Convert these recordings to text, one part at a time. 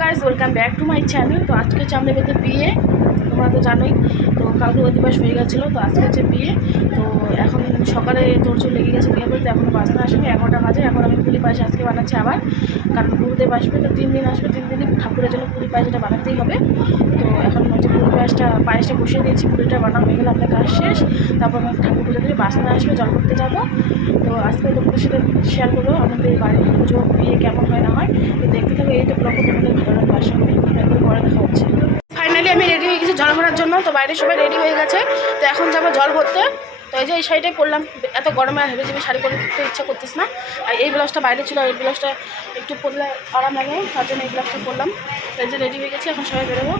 Guys welcome back to my channel. তো আজকে হচ্ছে আমাদের বাড়িতে বিয়ে, তোমরা তো জানোই। তো কালকে অধিবাস হয়ে গেছিলো, তো আজকে হচ্ছে বিয়ে। তো এখন সকালে তোড়জোড় লেগে গেছে বিয়ে বলতে, এখনও বাজনা আসেনি, 11টা বাজে। এখন আমি পুরি পায়েস আজকে বানাচ্ছি আবার, কারণ গুরুদেব আসবে, তো 3 দিন আসবে, 3 দিনই ঠাকুরের জন্য পুরি পায়েসটা বানাতেই হবে। তো এখন হচ্ছে পুরি পায়েসটা বসিয়ে দিয়েছি, পুরিটা বানানো হয়ে গেলে আপনার কাজ শেষ। তারপর আমি ঠাকুর পুজো দিয়ে বাসনা আসবে, জল করতে যাবো। তো আজকে তোমাদের সাথে শেয়ার করবো আমাদের বাড়ির পুজো বিয়ে কেমন হয় না হয়। তো দেখতে থাকো, এইটা ব্লগে তোমাদের ভালো লাগবে আশা করি। একবার পরে দেখা হচ্ছে। ফাইনালি আমি রেডি হয়ে গেছি জল ভরার জন্য। তো বাইরে সবাই রেডি হয়ে গেছে, তো এখন যাবো জল ভরতে। তো এই যে এই শাড়িটাই পরলাম, এত গরমে আর হেবে যাবে শাড়ি পরতে ইচ্ছা করতেছ না। আর এই ব্লাউজটা বাইরে ছিল, এই ব্লাউজটা একটু পরলে আরাম লাগে, তার জন্য এই ব্লাউজটা পরলাম। তো এই যে রেডি হয়ে গেছি, এখন সবাই বেরোবো।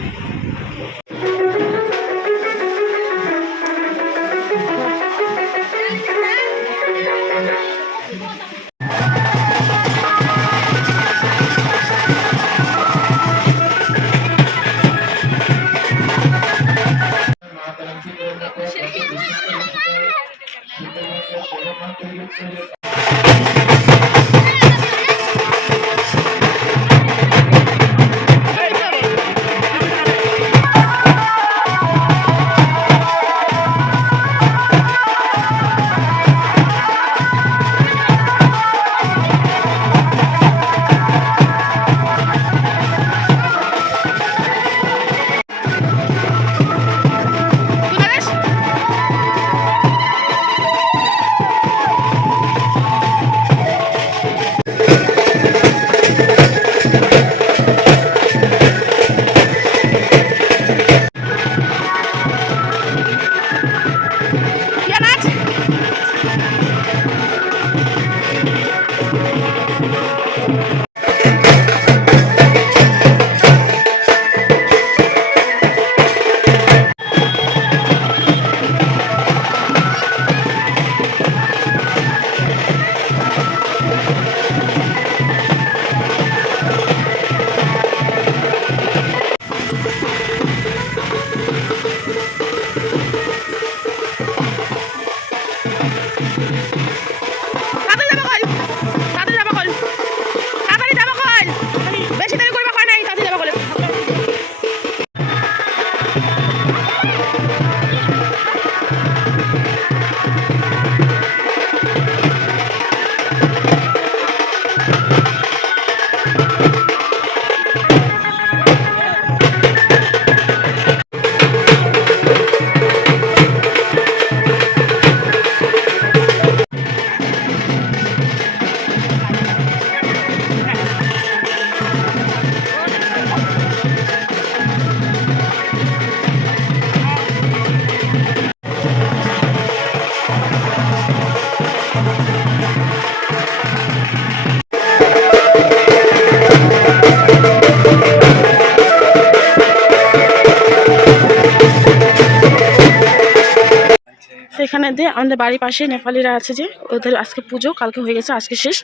এখানে দিয়ে আমাদের বাড়ির পাশে নেপালিরা আছে, যে ওদের আজকে পুজো, কালকে হয়ে গেছে, আজকে শেষ।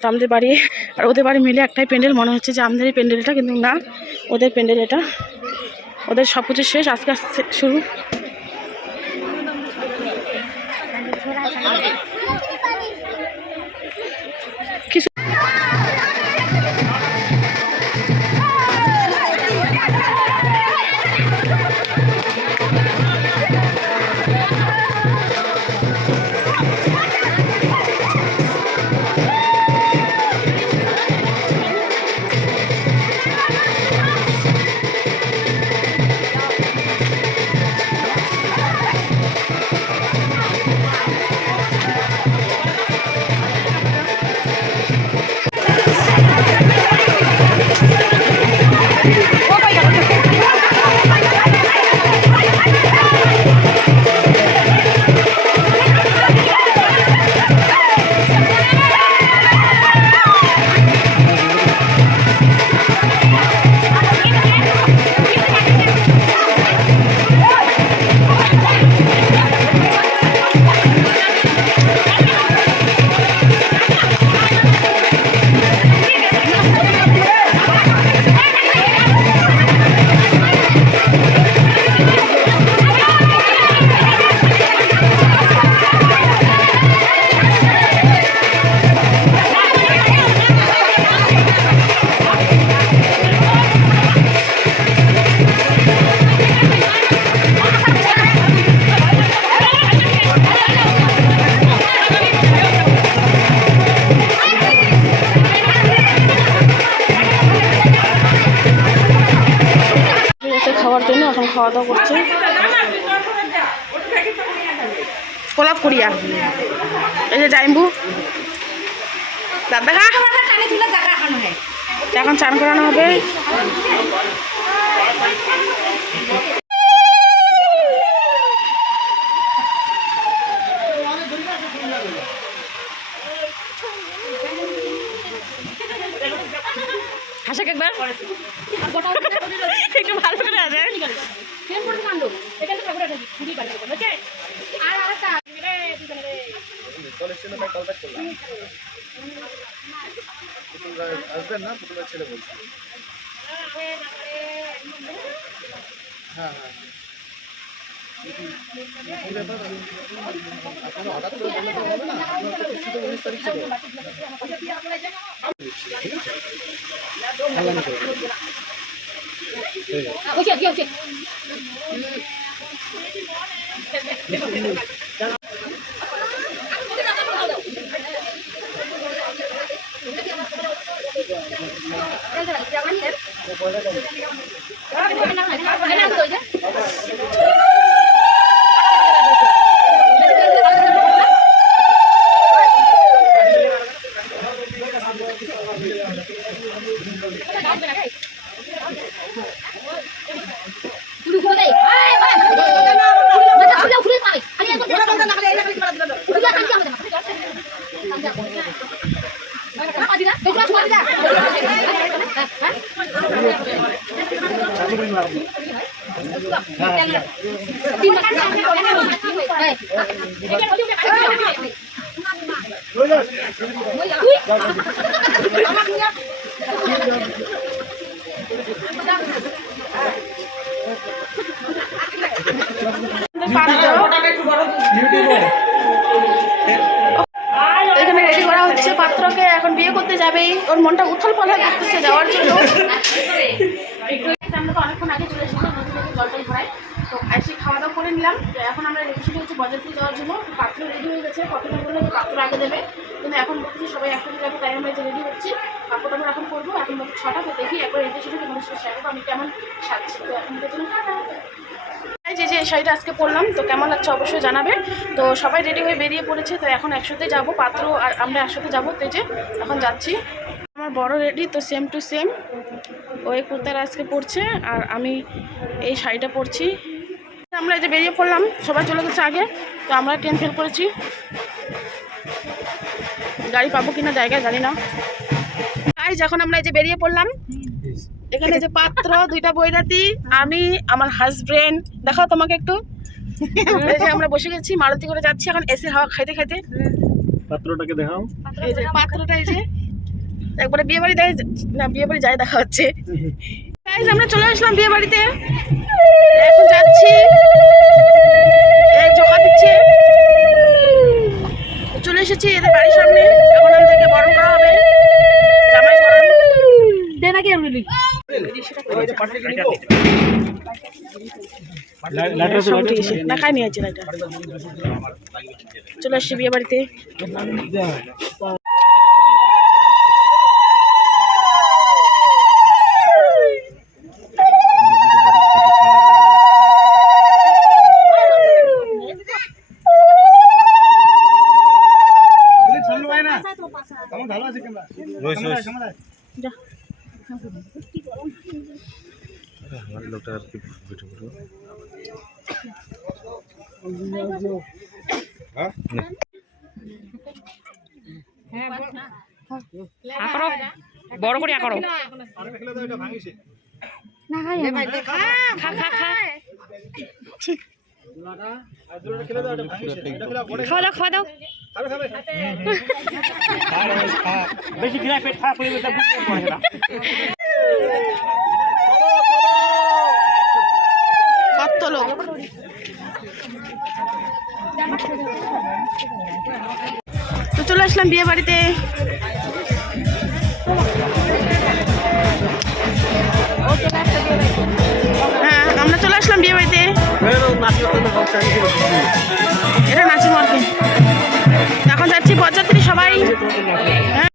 তো আমাদের বাড়ি আর ওদের বাড়ি মিলে একটাই প্যান্ডেল, মনে হচ্ছে যে আমাদের এই প্যান্ডেলটা, কিন্তু না, ওদের প্যান্ডেল এটা। ওদের সব কিছু শেষ, আজকে শুরু। কিছু খাওয়ার জন্য এখন খাওয়া দাওয়া করছে। কোলাপ করিয়া এই যে জাইম্বু দাদা এখন চান করানো হবে। হাসাক একবার একটু ভালো করে আছে আসবেন না পুতুলের ছেলে বলছি। হ্যাঁ হ্যাঁ আপনারা হঠাৎ করে বললে তো হবে না, আপনার তো কিছু তো 19 তারিখ ছিল। এখানে রেডি করা হচ্ছে পাত্রকে, এখন বিয়ে করতে যাবেই, ওর মনটা উথল পাথল করতেছে যাওয়ার জন্য। আমরা তো অনেকক্ষণ আগে চলে এসেছি নদী থেকে জলটাই ভরাই, তো এসে খাওয়া দাওয়া করে নিলাম। তো এখন আমরা রেডি সেটা হচ্ছে বরযাত্রী যাওয়ার জন্য। পাত্র রেডি হয়ে গেছে, কতটা বললো যে পাত্র আগে দেবে, কিন্তু এখন বলছি সবাই একসাথে যাবো, তাই আমরা যে রেডি হচ্ছি। কাপড় আমরা এখন করবো, এখন বলছি 6টা, তো দেখি একবার রেডি সেটা তোমাদের সাথে শেয়ার করবো আমি কেমন সাজছি। তো এখন জন্য টাটা। যে শাড়িটা আজকে পরলাম, তো কেমন লাগছে অবশ্যই জানাবে। তো সবাই রেডি হয়ে বেরিয়ে পড়েছে, তো এখন একসাথে যাব, পাত্র আর আমরা একসাথে যাবো। তো যে এখন যাচ্ছি, আমার বড় রেডি, তো সেম টু সেম ওই কুর্তার আজকে পরছে আর আমি এই শাড়িটা পরছি। আমরা এই যে বেরিয়ে পড়লাম, সবাই চলে গেছে আগে, তো আমরা ট্রেন ফেল করেছি, গাড়ি পাবো কিনা জায়গায় জানি না। যখন আমরা এই যে বেরিয়ে পড়লাম, এখানে যে পাত্র, 2টা বৈরাতি, আমি, আমার হাজবেন্ড, দেখাও তোমাকে একটু। আমরা বসে গেছি, মারুতি করে যাচ্ছি এখন এসি হাওয়া খাইতে খাইতে। পাত্রটাকে দেখাও। এই যে পাত্রটা, এই যে একবারে বিয়ে বাড়ি দেয় না, বিয়ে বাড়ি যায় দেখা হচ্ছে। আমরা চলে আসলাম বিয়ে বাড়িতে, এখন যাচ্ছি, জোকা দিচ্ছে, চলে এসেছি এদের বাড়ির সামনে। এখন আমাদেরকে বরণ করা হবে, জামাই বরণ দে নাকি আমি না খাই নিয়ে আছে লাইটার। চলে আসছি বিয়ে বাড়িতে। বড় করে আঁকড়ো না, খা খা খা খাওয়া দাও, খাওয়া দাও। বেশি খিলা পেট খারাপ হয়ে গেছে, কত লোক। তো চলে আসলাম বিয়ে বাড়িতে। হ্যাঁ, আমরা চলে আসলাম বিয়ে বাড়িতে। এটা নাচি মর্গে, এখন যাচ্ছি বরযাত্রী সবাই। হ্যাঁ,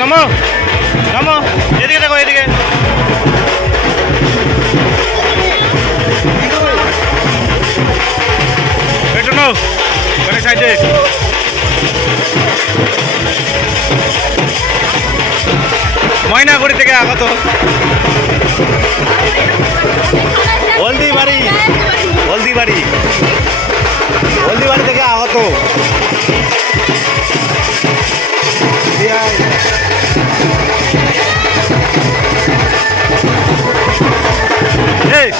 নামো নামো, এদিকে দেখো, এদিকে একটু নাও, মানে সাইডে ময়নাগুড়ি থেকে আগত হলদিবাড়ি হলদিবাড়ি হলদিবাড়ি থেকে আগত এই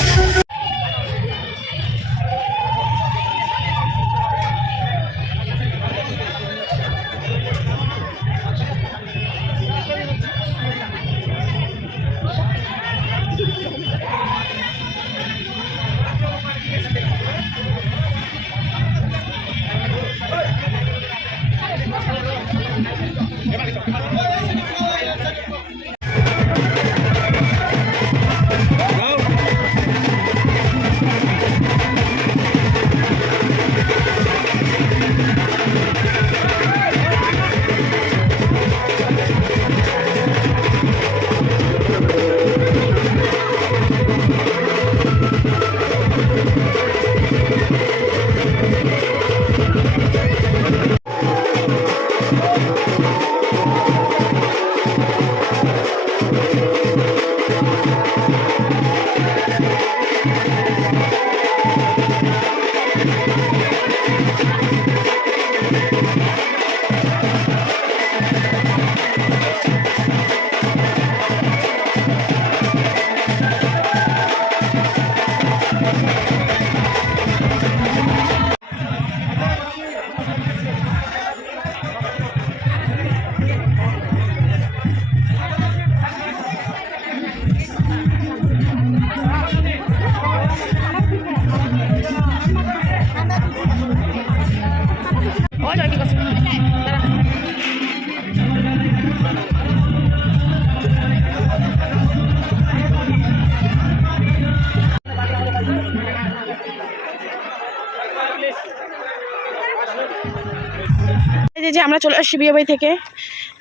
এই যে আমরা চলে আসছি বিয়ে বাড়ি থেকে।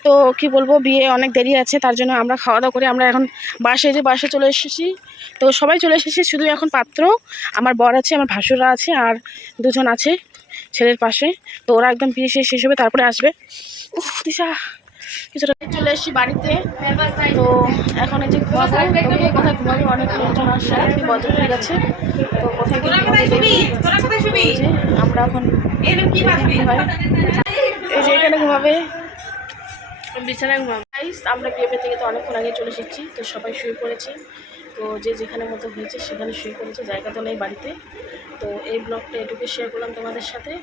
তো কি বলবো, বিয়ে অনেক দেরি আছে, তার জন্য আমরা খাওয়া দাওয়া করে আমরা এখন বাসে চলে এসেছি। তো সবাই চলে এসেছি, শুধু এখন পাত্র আমার বর আছে, আমার ভাসুররা আছে, আর দুজন আছে ছেলের পাশে। তো ওরা একদম বিয়ে শেষ হবে, তারপরে আসবে। উফ দিশা, কিছুটা চলে এসেছি বাড়িতে। তো এখন এই যে ঘুমাবো, তো কে কোথায় ঘুমাবো, অনেক লোকজন আসছে, আজকে বদল হয়ে গেছে। তো কোথায় গিয়ে আমরা এখন এই যে এখানে ঘুমাবে, বিছানায় ঘুমাবে। আমরা বিয়ে থেকে তো অনেকক্ষণ আগে চলে এসেছি, তো সবাই শুয়ে পড়েছে। তো যে যেখানে মতো হয়েছে সেখানে শুয়ে পড়েছে, জায়গা তো নেই বাড়িতে। তো এই ব্লগটা এটুকু শেয়ার করলাম তোমাদের সাথে।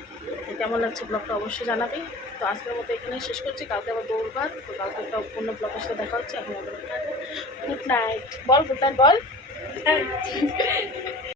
তো কেমন লাগছে ব্লগটা অবশ্যই জানাবে। তো আজকের মতো এখানে শেষ করছি, কালকে আবার দৌড়বার। তো কালকে একটা অন্য ব্লগের সাথে দেখা হচ্ছে। এখন গুড নাইট বল, গুড নাইট বল।